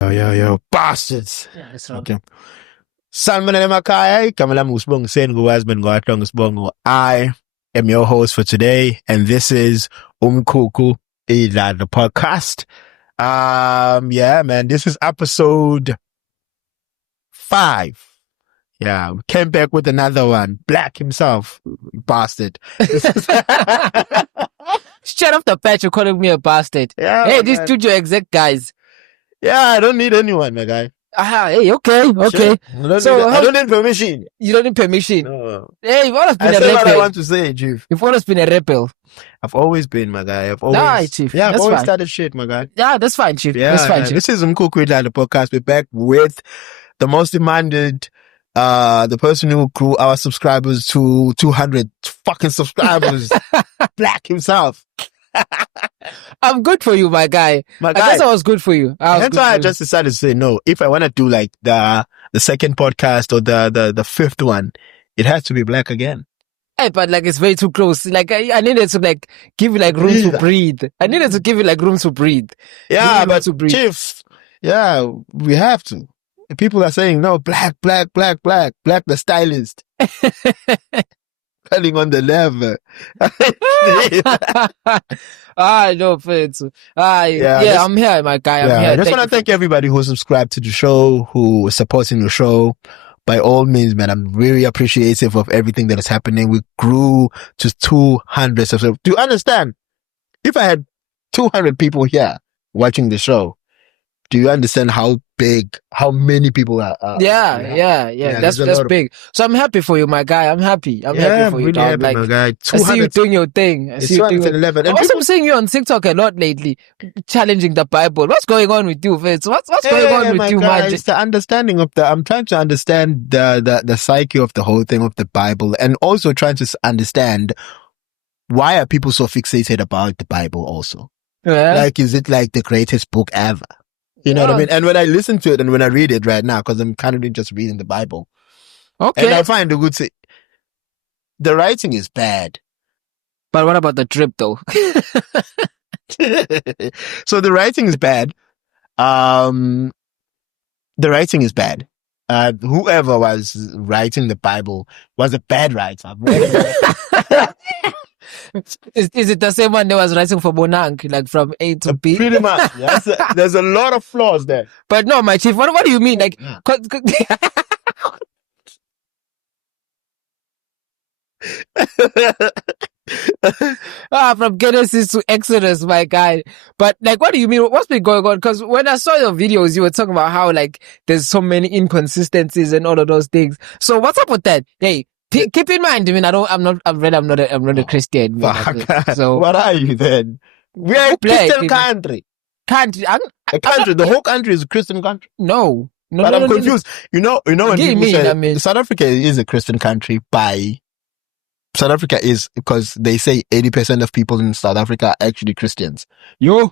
Yo, bastards. Yeah, that's right. Okay. Salmonella Makai, Kamala Musbong Sen Guazman Goatong Sbongo. I am your host for today, and this is Umkuku Ila the podcast. Yeah, man, this is episode 5. Yeah, we came back with another one. Black himself, bastard. Straight off the patch, you're calling me a bastard. Yeah, Hey, these man. studio exec guys. Yeah, I don't need anyone, my guy. Hey, okay. Sure. I don't need permission. You don't need permission. No. Hey, you've always been I a say what I rebel. want to say, Chief. You've always been a rebel. I've always been, my guy. I've always, Nah, Chief. yeah, I've That's always fine. started shit, my guy. Yeah, that's fine, Chief. Yeah, That's fine, Chief. this is Mkukwila, the podcast. We're back with the most demanded, the person who grew our subscribers to 200 fucking subscribers. Black himself. I'm good for you, my guy. My I guy. guess I was good for you. That's why I just decided to say no. If I want to do like the second podcast or the fifth one, it has to be black again. Hey, but like it's way too close. Like I needed to like give you like room to breathe. I needed to give you like room to breathe. Yeah, Room but to breathe. Chief, yeah, we have to. People are saying no, black the stylist. Cutting on the level. No, Fitz. Yeah, I'm here, my guy. I'm Yeah, here. I just want to thank everybody who subscribed to the show, who is supporting the show. By all means, man, I'm really appreciative of everything that is happening. We grew to 200 subscribers. Do you understand? If I had 200 people here watching the show, do you understand how many people are? Yeah. there's a That's lot of- big. So I'm happy for you, my guy. I'm happy. I'm happy for you, really dog. happy, Like, my guy. I see you 200, doing your thing. I it's see you doing your 211. And Also, people, I'm seeing you on TikTok a lot lately, challenging the Bible. What's going on with you, Fitz? What's going on with my you, guy, man? it's the understanding of I'm trying to understand the psyche of the whole thing of the Bible, and also trying to understand why are people so fixated about the Bible also? Yeah. Like, is it like the greatest book ever? You know what I mean? And when I listen to it and when I read it right now, because I'm currently just reading the Bible, and Okay. I find the writing is bad. But what about the drip, though? So the writing is bad. The writing is bad. Whoever was writing the Bible was a bad writer. Is it the same one that was writing for Bonang, like from A to B? Pretty much. Yes. There's a lot of flaws there. But no, my chief, what do you mean? Like, from Genesis to Exodus, my guy. But like, what do you mean? What's been going on? Because when I saw your videos, you were talking about how like there's so many inconsistencies and all of those things. So what's up with that? Hey, keep in mind. I mean, I'm not a Christian. Fuck. So What are you then? We are a Black Christian people. country. can't. The whole country is a Christian country. No. But I'm confused. You know when What do you people mean? say I mean- South Africa is a Christian country South Africa is because they say 80% of people in South Africa are actually Christians. Yeah.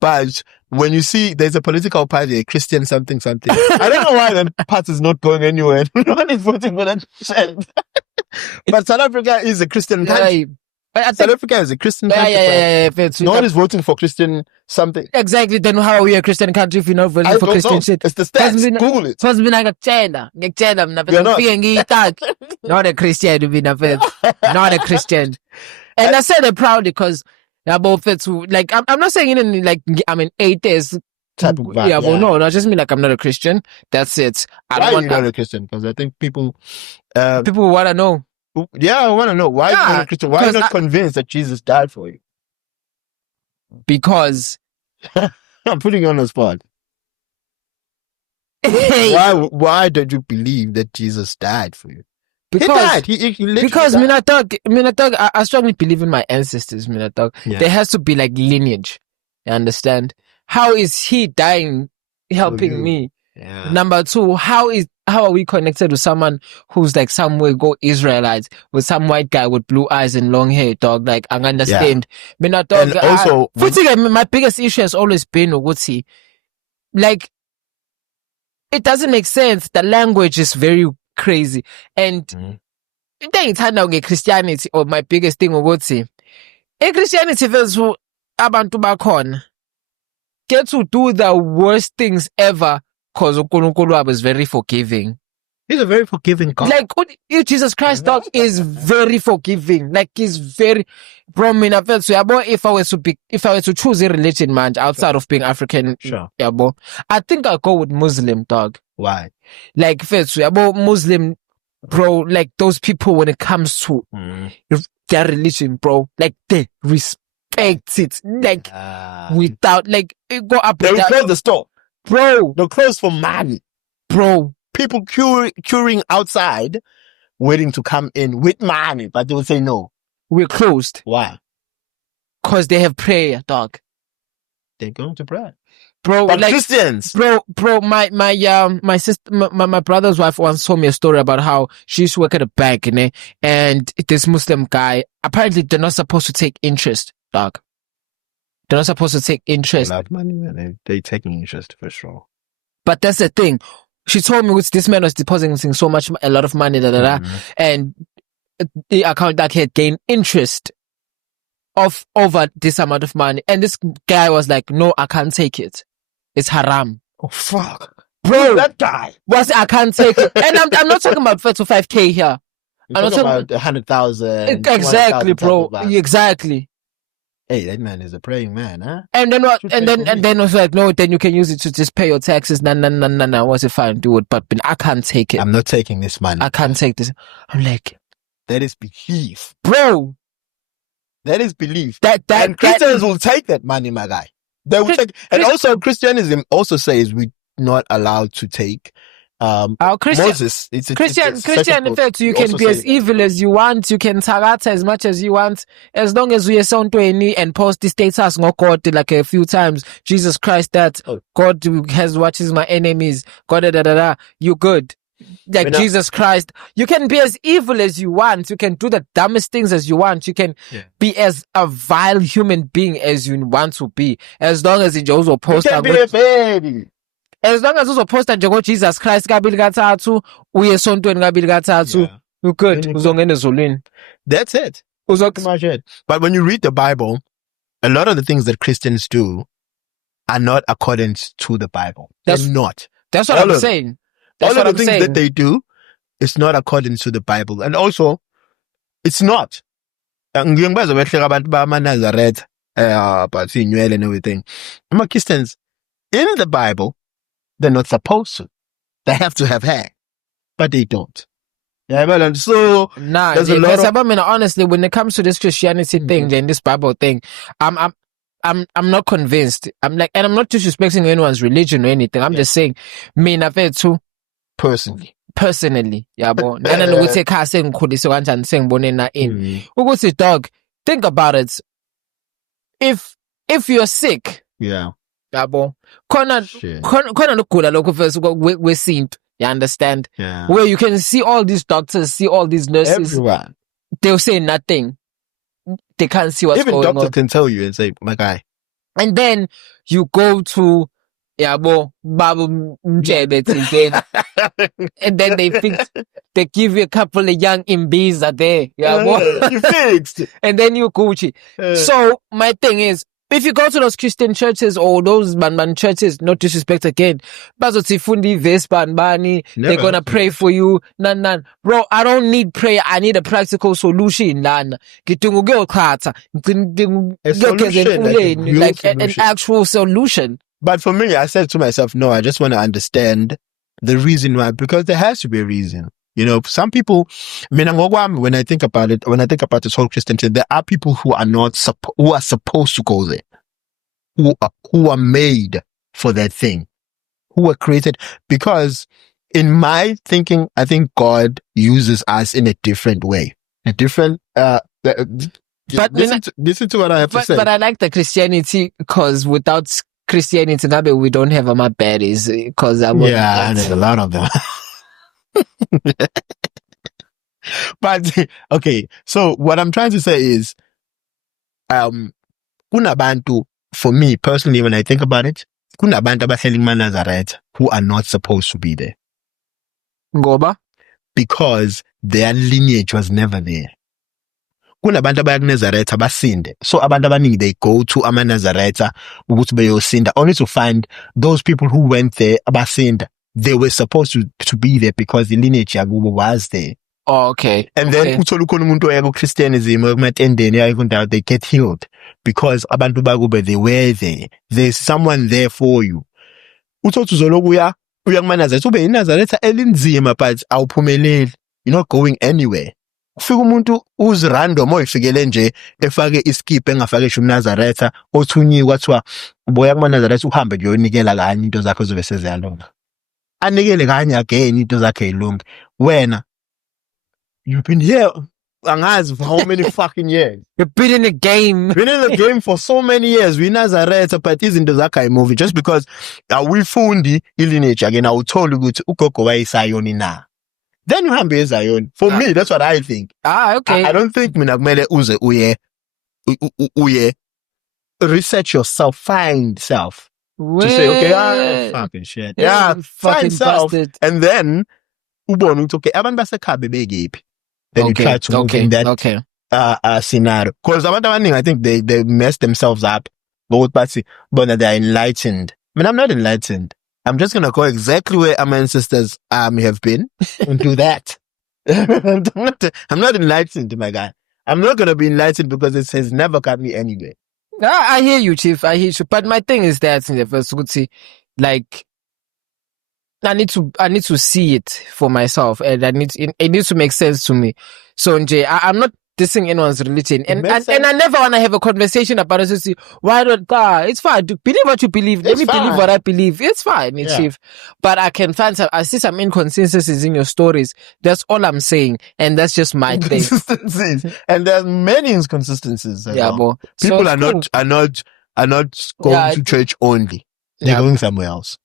But when you see there's a political party, a Christian something, I don't know why that party is not going anywhere. No one is voting for that shit. But South Africa is a Christian country. But I South think, Africa is a Christian country. yeah. No one is voting for Christian something. Exactly. Then how are we a Christian country if we're not voting I for don't Christian know. shit? It's the stats. Because we- Google it. First mina ngiyakutshela mina You're not. ngifike ngiyithathe. Not a Christian mina mfethu. Not a Christian. And I say that proudly because yabo mfethu, like I'm not saying it in like I'm an atheist Type of vibe, yeah, but yeah. no, I just mean like I'm not a Christian. That's it. I Why don't are want you not a Christian? Because I think people people want to know. I want to know why Yeah, you're not a Christian. Why are you because not convinced that Jesus died for you? Because I'm putting you on the spot. Why don't you believe that Jesus died for you? He died. He literally Because died. mina talk, I strongly believe in my ancestors, mina talk. Yeah. There has to be like lineage. You understand? How is he dying helping you. me? Yeah. Number two, how are we connected to someone who's like somewhere go Israelites with some white guy with blue eyes and long hair, dog? Like I understand. Mina talk, And also- futhi ke, my biggest issue has always been ukuthi, like, it doesn't make sense. The language is very crazy. And into engithanda nge-Christianity, or my biggest thing ukuthi, Christianity feels abantu bakhona. get to do the worst things ever because uNkulunkulu is very forgiving. He's a very forgiving God. Like Jesus Christ, dog, is very forgiving. Like he's very, bro. Mina felt so. If I were to choose a religion, man, outside of being African, Sure. I think I'll go with Muslim, dog. Why? Like felt so. Muslim, bro. Like those people when it comes to their religion, bro. Like they respect it. Like without like it go up. They will close the store, bro. they'll close for money, bro. People queuing outside, waiting to come in with money, but they will say no. We're closed. Why? Because they have prayer, dog. They're going to pray, bro. But like Christians, bro. My sister, my brother's wife once told me a story about how she used to work at a bank, and this Muslim guy. Apparently, they're not supposed to take interest, dog. They're not supposed to take interest. a lot of money, man. They're taking interest for sure. But that's the thing. She told me this man was depositing a lot of money, and the account that had gained interest over this amount of money. And this guy was like, no, I can't take it. It's haram. Oh, fuck. Bro, that guy. I can't take it. And I'm not talking about 4 to 5K here. I'm not talking about 100,000. Exactly, bro. Exactly. Hey, that man is a praying man, huh? And then what? And then was like, no, then you can use it to just pay your taxes. Nah. Was it fine? Do it, but I can't take it. I'm not taking this money. I can't take this. I'm like, that is belief, bro. That is belief. And Christians will take that money, my guy. They will take. And also, Christianism also says we're not allowed to take. Moses. Christian, in fact, you can be as evil as you want. You can tarata as much as you want, as long as we sound to any and post the status no God like a few times. Jesus Christ, that God watches my enemies. God, you good. Like Jesus Christ, you can be as evil as you want. You can do the dumbest things as you want. You can be as a vile human being as you want to be, as long as it also post. You can be a baby. As long as uzoposta njengo Jesus Christ kabili kathathu uye esontweni kabili kathathu you good uzongena ezulwini. That's it. Pretty much it. But when you read the Bible, a lot of the things that Christians do are not accordant to the Bible. They're not. That's what I'm saying. All of the things that they do is not according to the Bible. And also, it's not. Ngiyobaza behleka abantu bamaNazaretha but inywele and everything. Christians in the Bible, they're not supposed to. They have to have hair, but they don't. Yeah, but so there's a lot of... honestly, when it comes to this Christianity thing and this Bible thing, I'm not convinced. I'm like, and I'm not disrespecting anyone's religion or anything. I'm just saying, mina fethu personally, yabo. Nana nokuthi ekhaya sengikhuliswe kanjani sengibone na ini. Ukuthi dog, think about it. If you're sick, yabo, khona nokugula lokho first kwesintu, you understand? Yeah. Where you can see all these doctors, see all these nurses, everyone, they'll say nothing. They can't see what's even going on. Even doctor can tell you and say, my guy. And then you go to Babu Mjebe and then they give you a couple of young Imbiza there. You fixed. And then you Gucci. So my thing is, if you go to those Christian churches or those Banban churches, no disrespect again, they're gonna pray for you. Nan. Bro, I don't need prayer. I need a practical solution. A solution, like an actual solution. But for me, I said to myself, no, I just want to understand the reason why, because there has to be a reason. You know, some people, when I think about this whole Christian thing, there are people who are who are supposed to go there, who are made for that thing, who were created. Because in my thinking, I think God uses us in a different way, listen to what I have to say. But I like the Christianity because without Christianity, we don't have my baddies because there's a lot of them. But okay, so what I'm trying to say is, kunabantu, for me personally, when I think about it, kunabantu abahleli Nazareth who are not supposed to be there. Ngoba? Because their lineage was never there. kunabantu abaya kuNazaretha basinde. So abantu abaningi they go to amaNazaretha ukuthi beyosinda, only to find those people who went there abasinda. They were supposed to be there because the lineage yakubo was there. Oh, okay. And then uthola ukhona umuntu oya ku-Christianism ekumatendeni yakundawo, they get healed because abantu bakube they were there. There's someone there for you. Uthola uzoloku uya kumaNazaretha ube iNazaretha elinzima but awuphumeleli. You're not going anywhere. Ufika umuntu uzi random oyifikele nje efake iskip engafake uMnazaretha othunyiwe kwathiwa boya kumaNazaretha uhambe nje uyonikela kanye into zakho zobe seziyalunga. Anikele kanye again into zakhe ilunga. Wena you've been here angazi for how many fucking years. You've been in the game. Been in the game for so many years. We Nazaretha but izinto zakhe ayimovi just because awifundi ilineage again awuthola ukuthi ugogo wayisayoni na. Then you hambe eZion. For me, that's what I think. Okay. I don't think mina kumele uze uye research yourself, find self. To say, okay, fucking shit. Yeah, find self. Bastard. And then ubone ukuthi okay, abantu baseKhabe bekephi. Then you try to move in that scenario. Because abantu abaningi, I think they mess themselves up. But they are enlightened. I mean, I'm not enlightened. I'm just going to go exactly where our ancestors have been and do that. I'm not enlightened, my guy. I'm not going to be enlightened because it has never got me anywhere. I hear you, Chief. I hear you. But my thing is that in the first, like, I need to see it for myself, and it needs to make sense to me. So, Njay, I'm not dissing anyone's religion, and I never want to have a conversation about it. To see why don't God? It's fine. Believe what you believe. Let me believe what I believe. It's fine, Chief. But I can find I see some inconsistencies in your stories. That's all I'm saying, and that's just my thing. And there's many inconsistencies. Yeah, well. People are not going to church only. They're going somewhere else.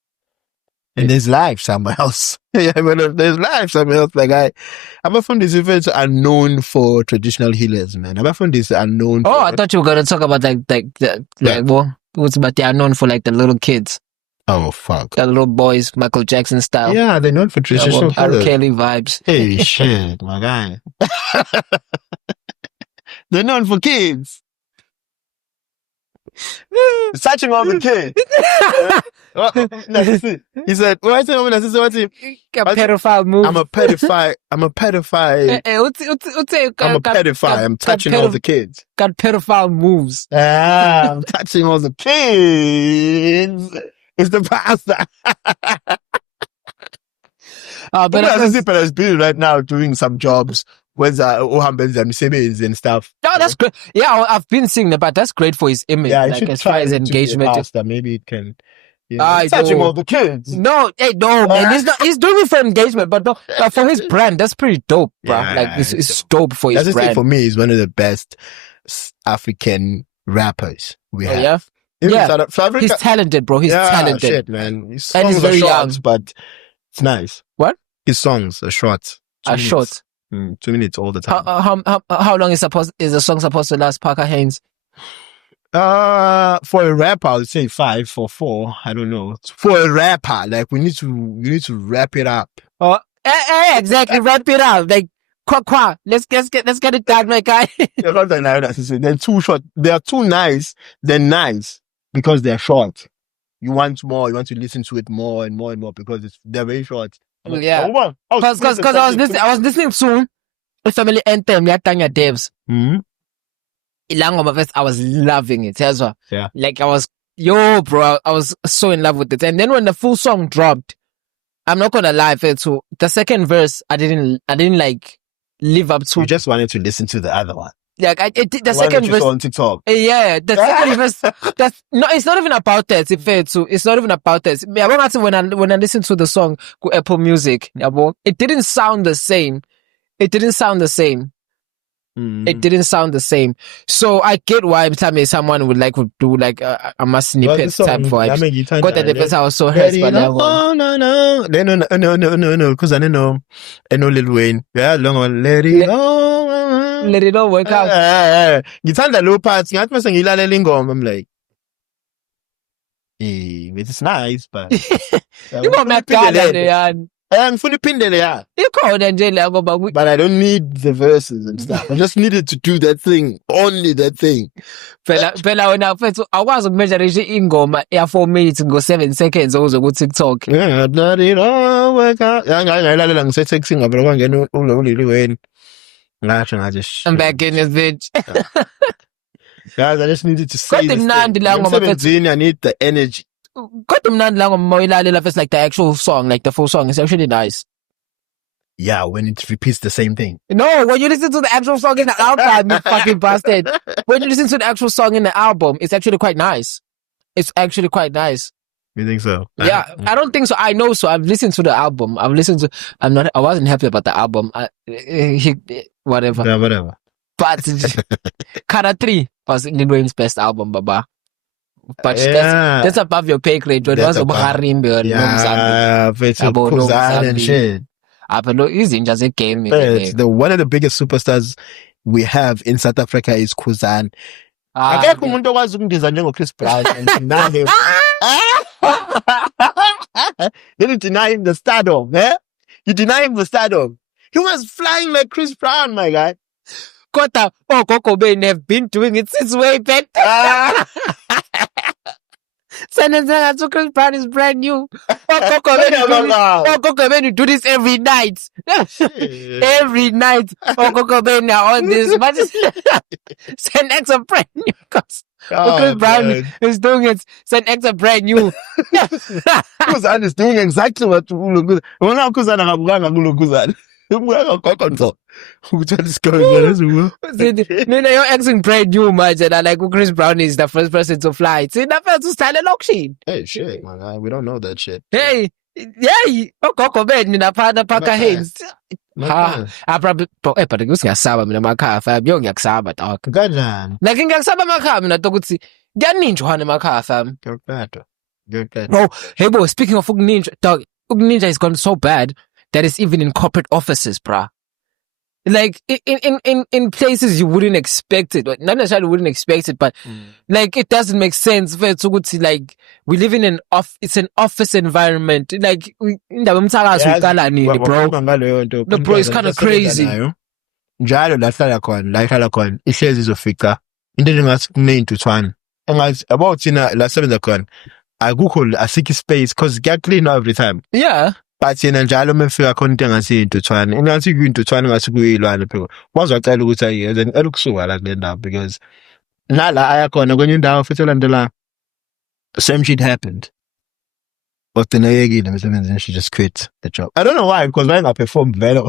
And there's life somewhere else. Yeah, but there's life somewhere else. Like I'm from these events are known for traditional healers, man. I'm from these are known. Oh, I thought you were gonna talk about like but they are known for like the little kids. Oh fuck, the little boys, Michael Jackson style. Yeah, they're known for traditional R. Kelly vibes. Hey shit, my guy. They're known for kids. Searching on the kid. He said, what's it? A pedophile move. I'm a pedophile. I'm a pedophile. I'm touching all the kids. Got pedophile moves. I'm touching all the kids. It's the pastor. But has been right now doing some jobs. With and stuff. No, that's great. Yeah, I've been seeing that, but that's great for his image. Yeah, like as far as engagement. Pastor, maybe it can. Touching all the kids. No, man. He's doing it for engagement, but for his brand, that's pretty dope, bro. Yeah, like it's dope for his brand. For me, he's one of the best African rappers we have. Yeah, South Africa, he's talented, bro. He's talented, shit, man. His songs and he's very short, young, but it's nice. What? His songs are short. 2 minutes all the time. How long is a song supposed to last, Parker Haynes? For a rapper, I would say 5 or 4. I don't know. For a rapper, like you need to wrap it up. Oh, exactly. Wrap it up. Like, let's get it done, my guy. They're too short. They are too nice. They're nice because they're short. You want more. You want to listen to it more and more and more because they're very short. Yeah, because I was listening to a family anthem, Tanya Devs. I was loving it. Yeah, like I was, bro, I was so in love with it. And then when the full song dropped, I'm not gonna lie, so the second verse, I didn't like live up to. You just wanted to listen to the other one. Like the second verse on TikTok. Yeah, the second verse. It's not even about that. It's not even about that. When I listened to the song Apple Music, it didn't sound the same. It didn't sound the same. So I get why someone would do like a snippet type vibes. Got that the person I was so hurt by that one. No. Because I know Lil Wayne. Yeah, long one. Let it all work out. Ngithanda low parts. Ngathi mase ngilalela ingoma I'm like, it's nice, but Ngifuna iphindele ya. Ikhona nje la ngoba But I don't need the verses and stuff. I just needed to do that thing. Only that thing. phela wena mfethu awukwazi ukumeasure ingoma ya 4 minutes ngo 7 seconds ukuze ku TikTok. Yeah, not it all work out. Ngayilalela ngisetexting ngabe kwangena uleli weni. Ngasho ngathi I'm back in this bitch. Guys, I just needed to say Kodwa this mnandi thing. la I'm ngoma mfethu. 17, I need the energy. Kodwa mnandi la ngoma uyilalela first like the actual song, like the full song is actually nice. Yeah, when it repeats the same thing. No, when you listen to the actual song in the album, you fucking bastard. When you listen to the actual song in the album, it's actually quite nice. It's actually quite nice. You think so? Yeah, I don't think so. I know so. I've listened to the album. I wasn't happy about the album. Whatever. Yeah, whatever. But Kara 3 was Lil Wayne's best album, baba. But Yeah. that's above your pay grade. It was That's a above. Harimbe. Yeah, it's Abo, no, Kuzan and Mzambi. shit. But easy just a game. But one of the biggest superstars we have in South Africa is Kuzan. Ah, Akekho umuntu okwazi ukundiza njengo-Chris Brown and deny him. Then you deny him the stardom, eh? You deny him the stardom. He was flying like Chris Brown, my guy. Kota, Coco Bane have been doing it since way back. Senenza to Chris Brown is brand new. Coco Bane do this every night. Every night. Coco Bane are on this. But Sen X are brand new. Cause Chris Brown man. is doing it. Sen X are brand new. Kuzan is doing exactly what Kuzan akabukanga kulo Kuzan. Ubukanga kokonzo. What is going on as well? No, you're acting brand new, man. And I like Chris Brown is the first person to fly. See, the first to style a lockshin. Hey, shit, my guy. We don't know that shit. Hey, yeah, Coco Bane in a partner Parker Haynes. I probably, but the goose got Saba in my car. Fam, young yak Saba talk. Gajan. Like in Saba Macam, and I took it. Get ninja on my car, fam. You're better. You're better. Oh, hey, boy, speaking of Ninja, dog, Ninja has gone so bad that it's even in corporate offices, bruh. Like in places you wouldn't expect it, not necessarily wouldn't expect it, but like it doesn't make sense for it to go to like we live in it's an office environment. Like bro. The bro is kind of crazy. Njalo la hlala khona ihlezi izofika into engathi kuneyintuthwane engathi about thina la sebenza khona akukho asikho space because get clean every time. Yeah. But yena njalo mefika khona into engasi intuthwane engathi kuyintuthwane ngasi kuyilwane phela wazwacela ukuthi ayeze elukusuka la kule ndawo because nala ayakhona kwenye indawo futhi elandela same shit happened. But then and she just quit the job. I don't know why, because I performed better.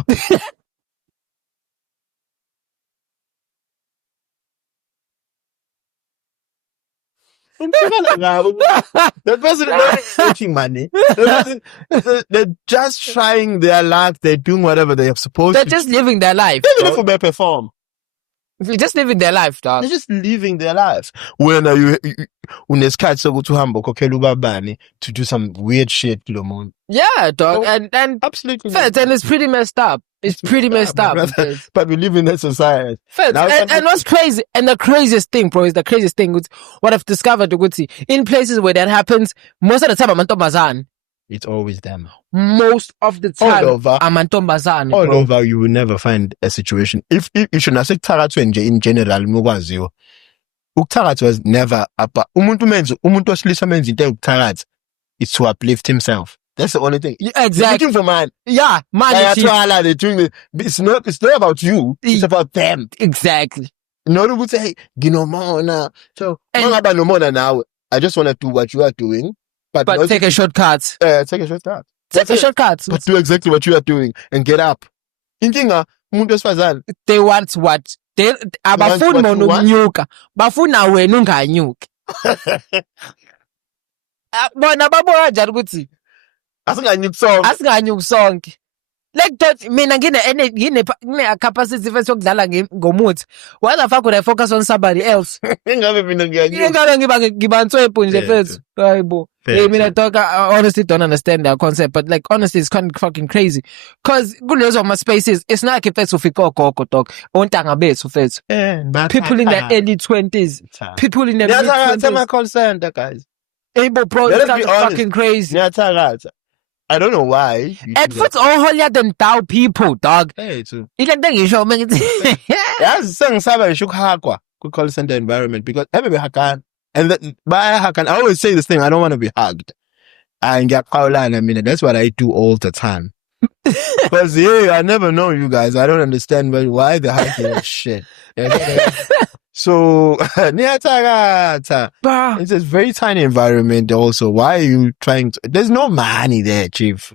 The person is not making money. They're just trying their luck. They're doing whatever they are supposed They're to. just living their life. They're not for perform. They're just living their life, dog. They're just living their lives. When are you unesikhathi sokuthi uhambe ukhokhela ubabani to do some weird shit kulo muntu? Yeah, dog. Oh, and absolutely. Feds, and it's pretty messed up. It's pretty messed up. Because- But we live in that society. Feds, Now and what's crazy, and the craziest thing, bro, is the craziest thing. What I've discovered, Uguti, in places where that happens, most of the time, amantombazane. It's always them. Most of the time, All over. amantombazane. All bro. over, you will never find a situation. If you should not say kuthakathwe nje in general ngokwaziyo. Ukuthakathwa was never apa. Umuntu wesilisa menza into yokuthakatha. It's to uplift himself. That's the only thing. Yeah, They're exactly. looking for man. Yeah, man. Bayatwala, they're doing it. It's not about you. It's about them. Exactly. Not to say, ginomona. So, And- nomona now. I just want to do what you are doing. But not- take a shortcut. take a shortcut. Take a shortcut. But do exactly what you are doing and get up. Inkinga, umuntu wesifazane. They want what? They abafuni what bona you want? ukunyuka. Bafuna wena unganyuki. Bona babona njani ukuthi Asinganyuki sonke. asinganyuki sonke. Like that, mina ngine capacity first yokudlala ngomuthi. Why the fuck would I focus on somebody else? Ingabe mina ngiyanyuka. Ingane ngiba nswephu nje Fair, fethu. Hayibo. Fair, Hey, mina fair. talk, I honestly don't understand that concept, but like honestly it's kind of fucking crazy. Cause kulezo ma spaces, it's not like fethu ufika gogo dog. Ontanga bethu fethu. People in their early 20s. People in their mid Niyathakatha 20s. ama call center guys. Hey, bro, Let it's us kind be of honest. fucking crazy. Niyathakatha. I don't know why. And what's all holier than thou people, dog? Hey, too. It's like you show me. Yazi sengisaba ngisho ukuhagwa ku-call center environment because everybody hakan. And then bayahakan. I always say this thing, I don't want to be hugged. And that's what I do all the time. Because I never know you guys. I don't understand why the hugging shit. So it's a very tiny environment also. Why are you trying to there's no money there, Chief.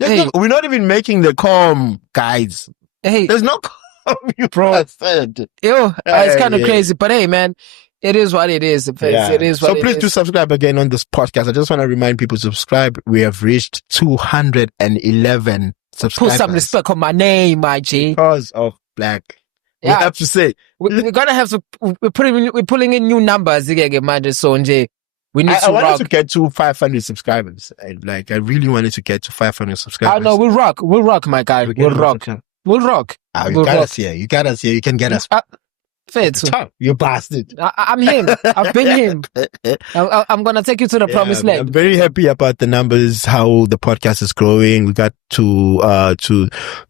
We're not even making the com, guys. Hey, there's no com, you bro. It's kind of crazy, but hey, man, it is what it is. It is what so please do subscribe again on this podcast. I just want to remind people to subscribe. We have reached 211 subscribers. Put some respect on my name, my G. Because of Black. We have to say. We're gonna have to. We're pulling in new numbers again, man. So we need to. I wanted to get to 500 subscribers. I really wanted to get to 500 subscribers. Oh no, we'll rock, my guy. We'll rock. You got us here. You can get us. Fair too. You bastard. I'm him. I've been him. I'm gonna take you to the promised land. I'm very happy about the numbers, how the podcast is growing. We got to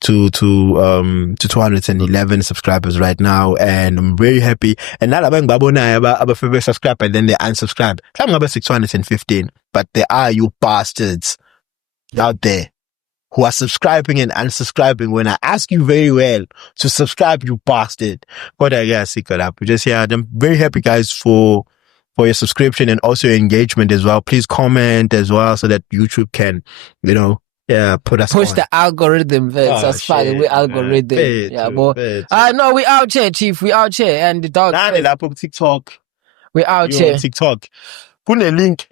211 subscribers right now, and I'm very happy. And now I'm a favorite subscriber, and then they unsubscribe. I'm about 615, but there are you bastards out there who are subscribing and unsubscribing when I ask you very well to subscribe, you bastard. But I guess it got up. I'm very happy, guys, for your subscription and also your engagement as well. Please comment as well so that YouTube can, put us push on. The algorithm. That's fine. We algorithm. No, we out here, Chief. We out here, and the dog. TikTok. We out here. TikTok. Put a link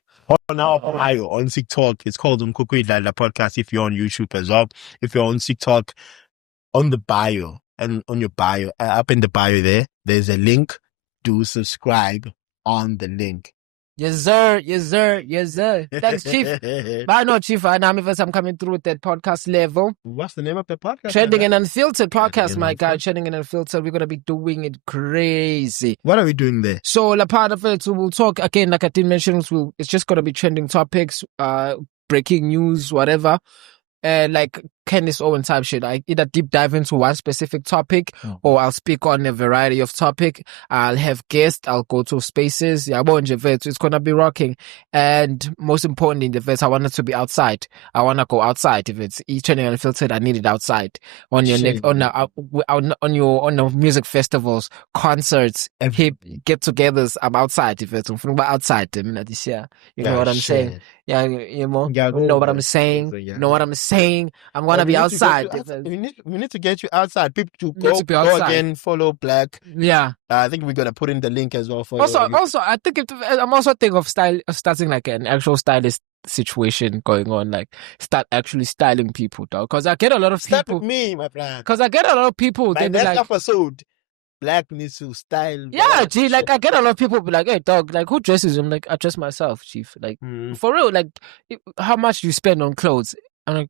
on our bio on TikTok. It's called Umkukwidlala Podcast. If you're on YouTube as well, if you're on TikTok, on the bio and on your bio, up in the bio there's a link. Do subscribe on the link. Yes, sir. Thanks, Chief. But I know, Chief, I'm coming through with that podcast level. What's the name of the podcast? Trending and Unfiltered podcast, my guy. Trending and Unfiltered. We're going to be doing it crazy. What are we doing there? So, the part of it, we'll talk, again, like I did mention, it's just going to be trending topics, breaking news, whatever. Like Candace Owen type shit. I either deep dive into one specific topic or I'll speak on a variety of topic. I'll have guests. I'll go to spaces. It's gonna be rocking. And most importantly, in the vets, I want it to be outside. I want to go outside. If it's Trending and Unfiltered, I need it outside. On your on your music festivals, concerts, get-togethers. I'm outside. If it's outside, you know what I'm saying? Yeah, you know what I'm saying. Know what I'm saying. I'm gonna be outside. We need to get you outside. People to go again. Follow Black. Yeah. I think we're gonna put in the link as well for. Also, I think I'm also thinking of starting like an actual stylist situation going on. Like start actually styling people, dog. Because I get a lot of people. Start with me, my plan. Because I get a lot of people. My next episode. Black needs to style. Yeah, G, like I get a lot of people be like, hey dog, like who dresses him? Like I dress myself, Chief. Like for real, like how much you spend on clothes? I'm like,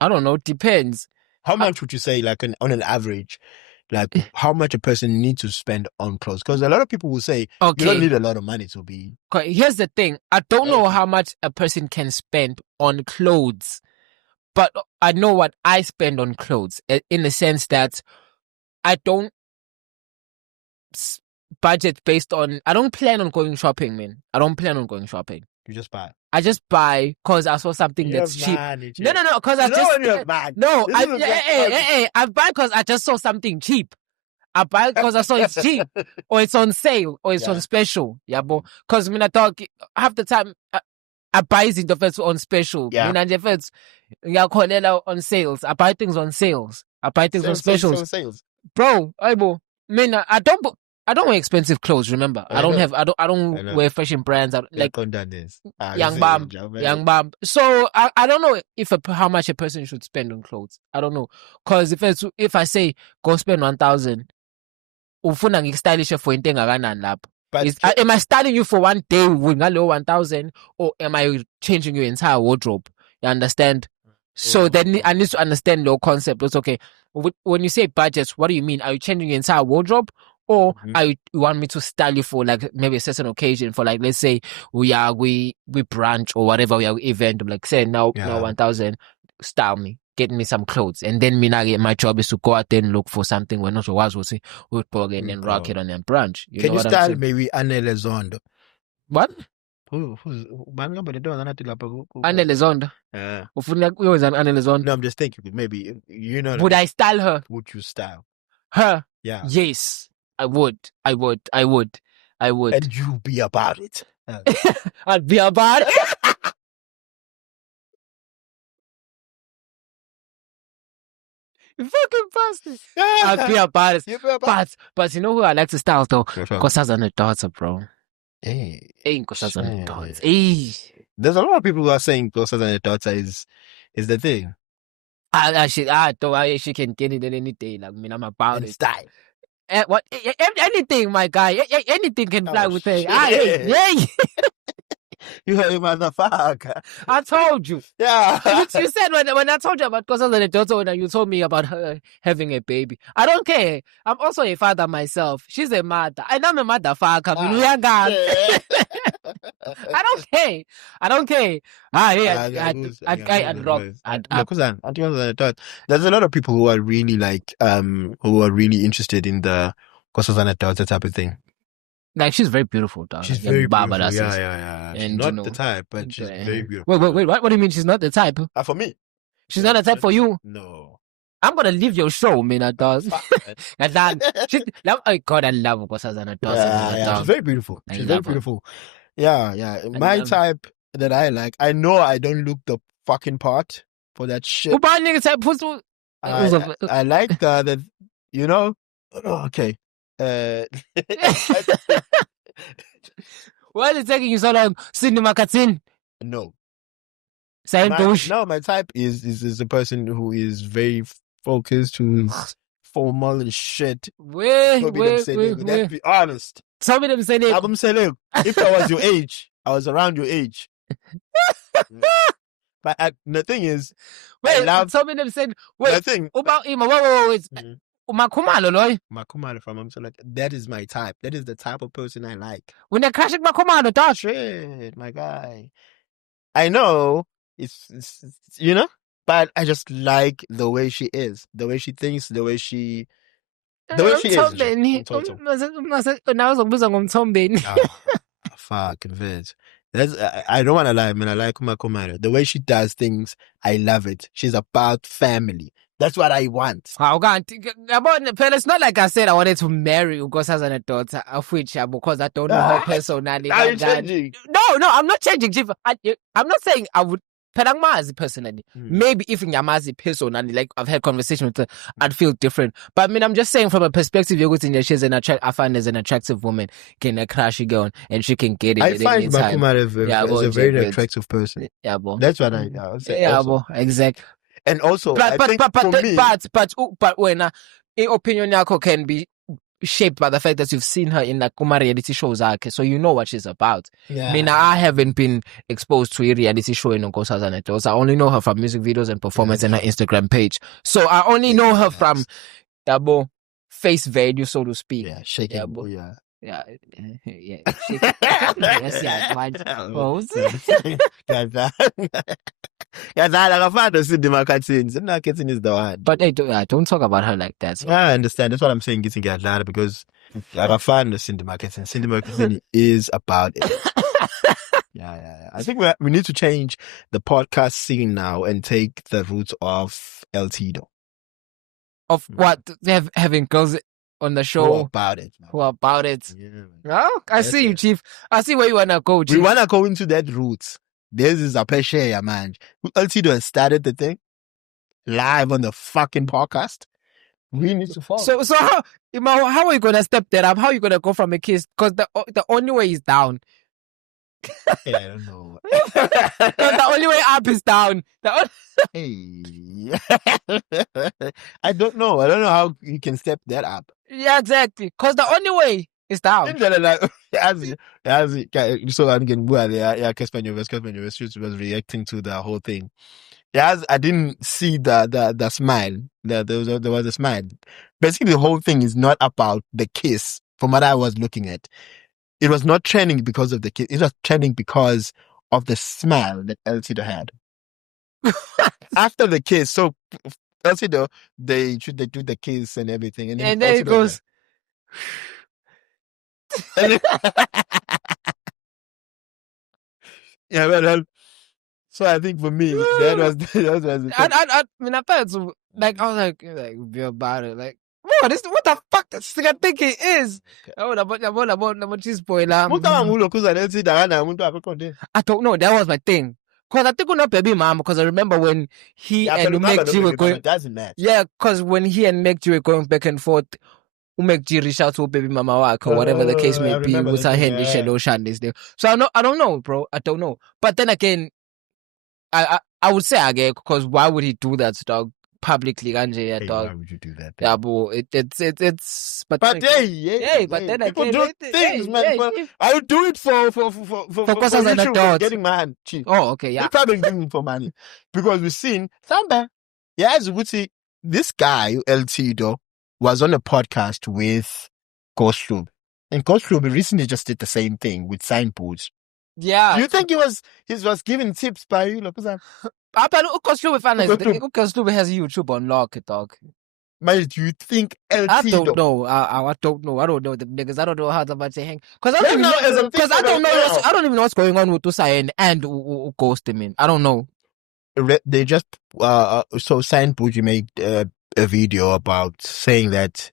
I don't know, depends. How much would you say, like on an average, like how much a person needs to spend on clothes? Because a lot of people will say, you don't need a lot of money to be. Okay, here's the thing. I don't know how much a person can spend on clothes, but I know what I spend on clothes in the sense that I don't budget based on. I don't plan on going shopping, man. I don't plan on going shopping. You just buy. I just buy because I saw something that's cheap. No, because I buy because I just saw something cheap. I buy because I saw it's cheap or it's on sale or it's on special. Yeah, but because when I talk half the time I buy it on special. Yeah, on sales. I buy things on sales. I buy things on specials. Sales. Bro, I don't wear expensive clothes. Remember, I don't wear fashion brands. Like Young Bam. So I don't know how much a person should spend on clothes. I don't know, because if I say go spend 1,000, ufuna ngikustylishe for into engakanani lapho. Am I styling you for one day with 1,000, or am I changing your entire wardrobe? You understand? So then I need to understand your concept. It's okay. When you say budgets, what do you mean? Are you changing your entire wardrobe, or Mhm. you want me to style you for like maybe a certain occasion for like, let's say we brunch or whatever we are event, like say now Yeah. 1,000, style me, get me some clothes, and then my job is to go out there and look for something when not was we say we and then rock it on their brunch. You Can know you what I'm style saying? maybe Anele Zondo? What? Who's man ngamba lento nganathi lapha Anele Zonda. Yeah. Ufuna kuyoza Anele Zonda. No, I'm just thinking maybe you know Would I style her? would you style? Her? Yeah. Yes, I would. And you be about it. I'd be about it. You fucking bastard. I'd be about it. You be about But you know who I like to style though? it. Nkosazana daughter, bro. Hey. Hey, Nkosazana shit. daughter. Hey. There's a lot of people who are saying Closer Than a Daughter is the thing. She can get it any day. Like, I mean, I'm about And it. style. Anything, my guy. Anything can fly with her. shit. Hey. You a motherfucker. I told you. Yeah. You said when I told you about Nkosazana daughter, when you told me about her having a baby. I don't care. I'm also a father myself. She's a mother. And I'm a motherfucker. I don't care. I'd rock. There's a lot of people who are really like who are really interested in the Nkosazana Daughter type of thing. Like, she's very beautiful, dog. She's Like, very Baba, beautiful. that's it. Yeah. She's And, not you know, the type, but she's very beautiful. Wait. What do you mean she's not the type? For me. She's not the type for you? No. I'm gonna leave your show, man. I does. And then, oh God, I love Nkosazana daughter. Yeah. She's very beautiful. I She's very love her. beautiful. Yeah. My type that I like, I know I don't look the fucking part for that shit. Who nigga type pussy? I like the you know. Okay. Why is it taking you so long? Cindy Makatin. No. Bush. No, my type is a person who is very focused, who's formal and shit. Let's be honest. Some of them say it. I'm saying, if I was your age, I was around your age. But the thing is, some of them said, the thing about him. Wait. Makumalo, loy. Makumalo from like that is my type. That is the type of person I like. When they crash it, Makumalo, touch. Shit, my guy. I know it's you know, but I just like the way she is, the way she thinks, the way she is. Fuck, Vince. I don't want to lie, man. I like Makumalo. The way she does things, I love it. She's about family. That's what I want. It's not like I said I wanted to marry Nkosazana daughter, of which because I don't know her personally. Are you changing? No, I'm not changing. I'm not saying I would. Pedangmazi personally. Maybe if Nyamazi personally, like I've had conversation with her, I'd feel different. But I mean, I'm just saying from a perspective, she's I find as an attractive woman, can a crashy girl and she can get it. I find Makumalo as a very attractive person. Yeah, boy. That's what I say. Yeah, boy. Exactly. And also, but when in opinion yako can be shaped by the fact that you've seen her in like Kuma reality shows, so you know what she's about. Yeah. I mean, I haven't been exposed to a reality show in Nkosazana daughter. I only know her from music videos and performance and her Instagram page. So I only know her from Dabo face value, so to speak. Yeah, shaking. Yeah. Cindy Makatin is the one. But hey, don't talk about her like that. I understand. That's what I'm saying. Getting Gadlara because I find the Cindy Makatin. Cindy Makatin is about it. Yeah. I think we need to change the podcast scene now and take the route of El Tido. Of what? Having girls on the show. Who about it? Yeah. Oh, I see you, Chief. I see where you want to go, Chief. We want to go into that route. This is a pressure, man. El Tido has started the thing live on the fucking podcast. We need to follow. So how are you going to step that up? How are you going to go from a kiss? Because the only way is down. Yeah, I don't know. The only way up is down. Hey. I don't know. I don't know how you can step that up. Yeah, exactly. Because the only way is down. So I'm getting Casper was reacting to the whole thing. I didn't see the smile. There was a smile. basically the whole thing is not about the kiss. From what I was looking at, it was not trending because of the kiss. It was trending because of the smile that Eltido had after the kiss. So Eltido, they do the kiss and everything, and And then it Eltido goes, yeah, well, so I think for me that was the thing. I mean, I thought so, like, I was like, be about it. Like, what the fuck this thing I think it is? Oh, spoiler. I don't know. That was my thing. Because I think we're not baby mama. Because I remember when he and Umek G were going. It doesn't matter. Yeah, because when he and Umek G were going back and forth, Umek G reached out to baby mama waka, or whatever the case may I be, remember with that her thing, hand yeah. Shello Shandy's there. So I don't know, bro. I don't know. But then again, I would say again, because why would he do that, dog? Publicly, Ganje, yeah, Hey, dog. why would you do that? Yeah, bro. It's But then hey, but then people again, do things, man. I would do it for causes and YouTube adults. getting my hand cheap. Oh, okay, yeah. They probably doing it for money because we've seen Samba. Yeah, as we see, this guy Eltido was on a podcast with Ghost Lube, and Ghost Lube recently just did the same thing with signboards. Yeah. Do you think he was giving tips by you? Like, Ukoslube has YouTube on lock, dog. do you think Eltido? I don't know. I don't know. I don't know the niggas. I don't know how much they hang. Because I Yeah, don't no, as know. a Because I don't know. thing I don't even know what's going on with Usain and Ghost. I mean, I don't know. They just so Signboard made a video about saying that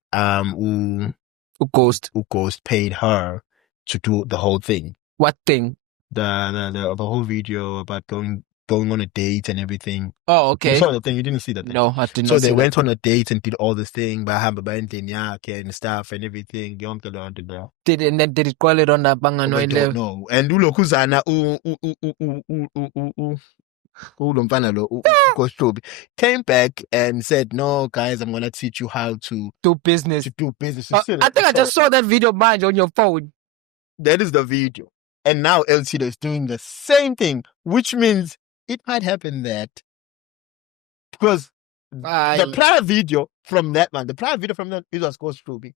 Ghost paid her to do the whole thing. What thing? The whole video about going on a date and everything. Oh, okay. You saw the thing, you didn't see that thing. No, I didn't. So they went on a date and did all this thing by and stuff and everything. Did it call it on the Bangano I don't know. And Ulokuzana came back and said, "No, guys, I'm gonna teach you how to do business." You see I that? think I just saw that video, mind, on your phone. That is the video. And now Eltido is doing the same thing, which means it might happen that because the prior video from that man, it was Ghost Ruby.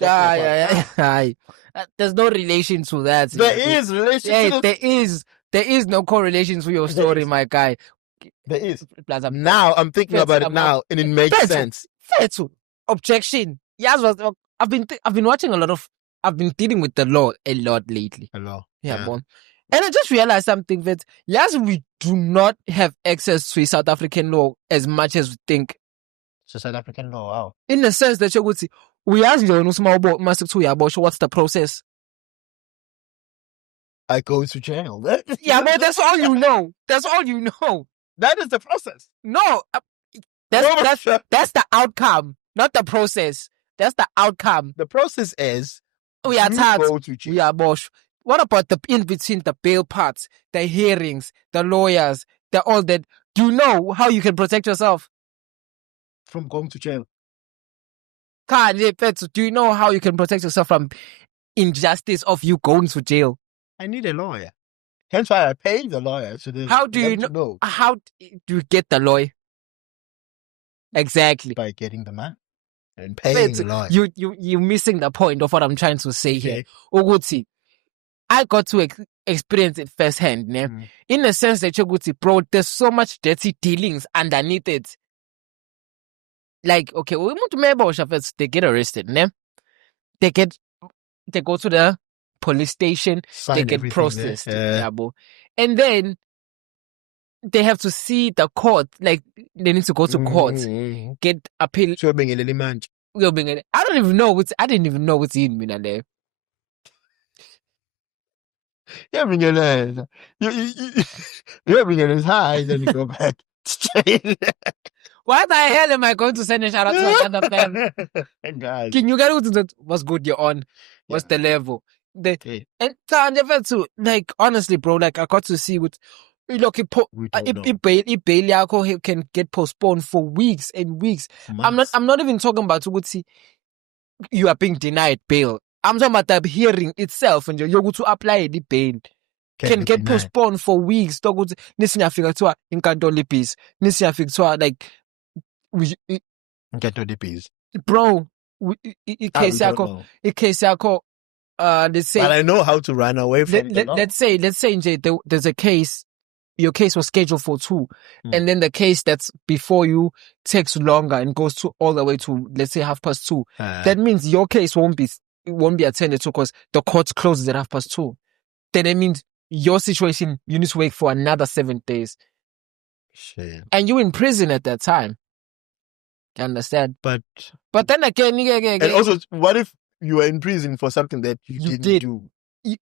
Yeah. There's no relation to that. There is relation. Yeah, there is no correlation to your story, my guy. There is. Now I'm thinking about it now, and it makes sense. Fair to objection. Yes, I've been watching a lot of. I've been dealing with the law a lot lately. A lot. Yeah, bon. And I just realized something that yes, we do not have access to South African law as much as we think. So South African law, wow. In the sense that you would see, we ask you what's the process? I go to jail. Yeah, but that's all you know. That's all you know. That is the process. No, that's the outcome, not the process. That's the outcome. The process is we are taxed. Go to jail. We are bosh. What about the in between, the bail parts, the hearings, the lawyers, all that? Do you know how you can protect yourself from going to jail? Do you know how you can protect yourself from injustice of you going to jail? I need a lawyer. Hence why I pay the lawyer. So how do you know? How do you get the lawyer? Exactly. By getting the man and paying the lawyer. You're missing the point of what I'm trying to say here. Uguti, I got to experience it firsthand, ne? In the sense that Uguti, bro, there's so much dirty dealings underneath it. Like, okay, they get arrested, ne? They go to the police station, they get processed, and then they have to see the court. Like, they need to go to court, get appeal. I don't even know I didn't even know what's in me there. You're bringing his high, then you go back. Why the hell am I going to send a shout out to another fan? Guys. Can you get it? What's good you're on? What's the level? And like, honestly, bro, like, I got to see what look, bail can get postponed for weeks and weeks. Months. I'm not even talking about what you are being denied bail. I'm talking about the hearing itself, and you're going to apply the bail. Can get postponed for weeks. Like bro, We case don't yako, know. case yako, let's say, But I know how to run away from the law. let's say, Nje, there's a case, your case was scheduled for 2, Mm. and then the case that's before you takes longer and goes to all the way to, let's say, 2:30. That means your case won't be attended to because the court closes at 2:30. Then it means your situation, you need to wait for another 7 days. Shit. And you're in prison at that time. You understand? But then again, and also, what if you were in prison for something that you didn't did. do?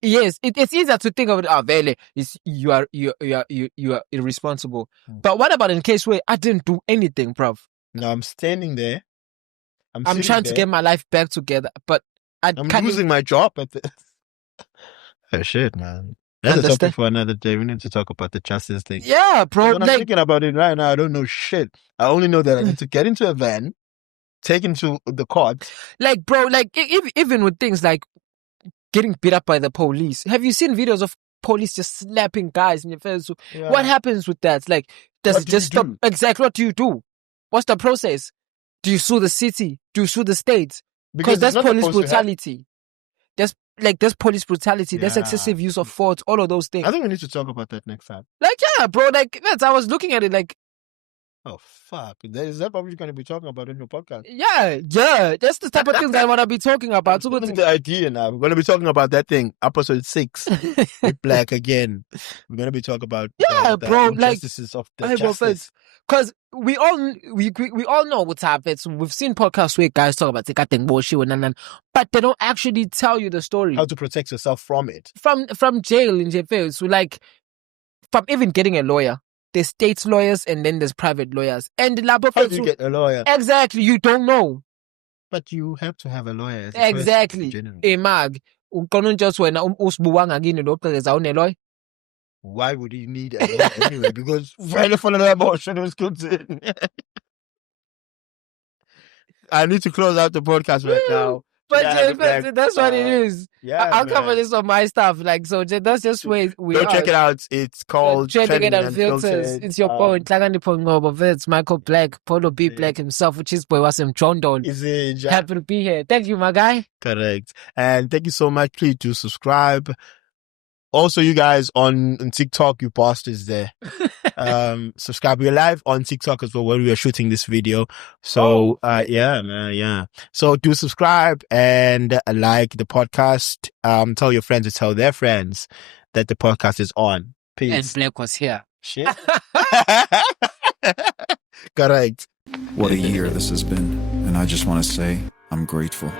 Yes, it's easier to think of it. Vele, you are irresponsible. But what about in case where I didn't do anything, bruv? No, I'm standing there. I'm trying to get my life back together, but I'm can't losing my job at this. Oh shit, man. That's a topic Understand? for another day. We need to talk about the justice thing. Yeah, bro. When I'm thinking about it right now, I don't know shit. I only know that I need to get into a van, taken to the court. Like, bro, like even with things like getting beat up by the police. Have you seen videos of police just slapping guys in your face? Yeah. What happens with that? Like, does What it do just you stop? do? Exactly. What do you do? What's the process? Do you sue the city? Do you sue the state? Because it's that's not police supposed to happen. brutality. There's police brutality. There's Yeah. excessive use of force. All of those things. I think we need to talk about that next time. Like, yeah, bro. Like, I was looking at it like, Oh, fuck. Is that what we're going to be talking about in your podcast? yeah. That's the type of things I want to be talking about. That's the idea now. We're going to be talking about that thing, episode 6, with Black again. We're going to be talking about Yeah, the bro, like, injustices of the Hey, bro, justice. because we all know what's happened. We've seen podcasts where guys talk about "Tekating bullshit" and but they don't actually tell you the story How to protect yourself from it. from jail in jail. So like from even getting a lawyer, there's state lawyers and then there's private lawyers. And How do you get a lawyer? exactly, you don't know But you have to have a lawyer. As a person, exactly. generally. Mag, just when usbuwanga gini doctor a lawyer. Why would you need a lawyer anyway? Because very for the emotion is good. I need to close out the podcast right now. But Yeah, that's what it is. Yeah, I'll cover man. this on my stuff. Like, so that's just where we Go are. check it out. It's called Trending Trending and Filters. Unfiltered. It's your point. It's Michael Black, Polo B Yeah. Black himself, which is boy was him John Don. Is it Happy to be here. Thank you, my guy. correct? And thank you so much. Please do subscribe. Also, you guys on TikTok, you bastards there. Subscribe. We're live on TikTok as well when we are shooting this video. So, yeah, man, yeah. So do subscribe and like the podcast. Tell your friends to tell their friends that the podcast is on. Peace. And Black was here. Shit. Correct. What a year this has been, and I just want to say I'm grateful.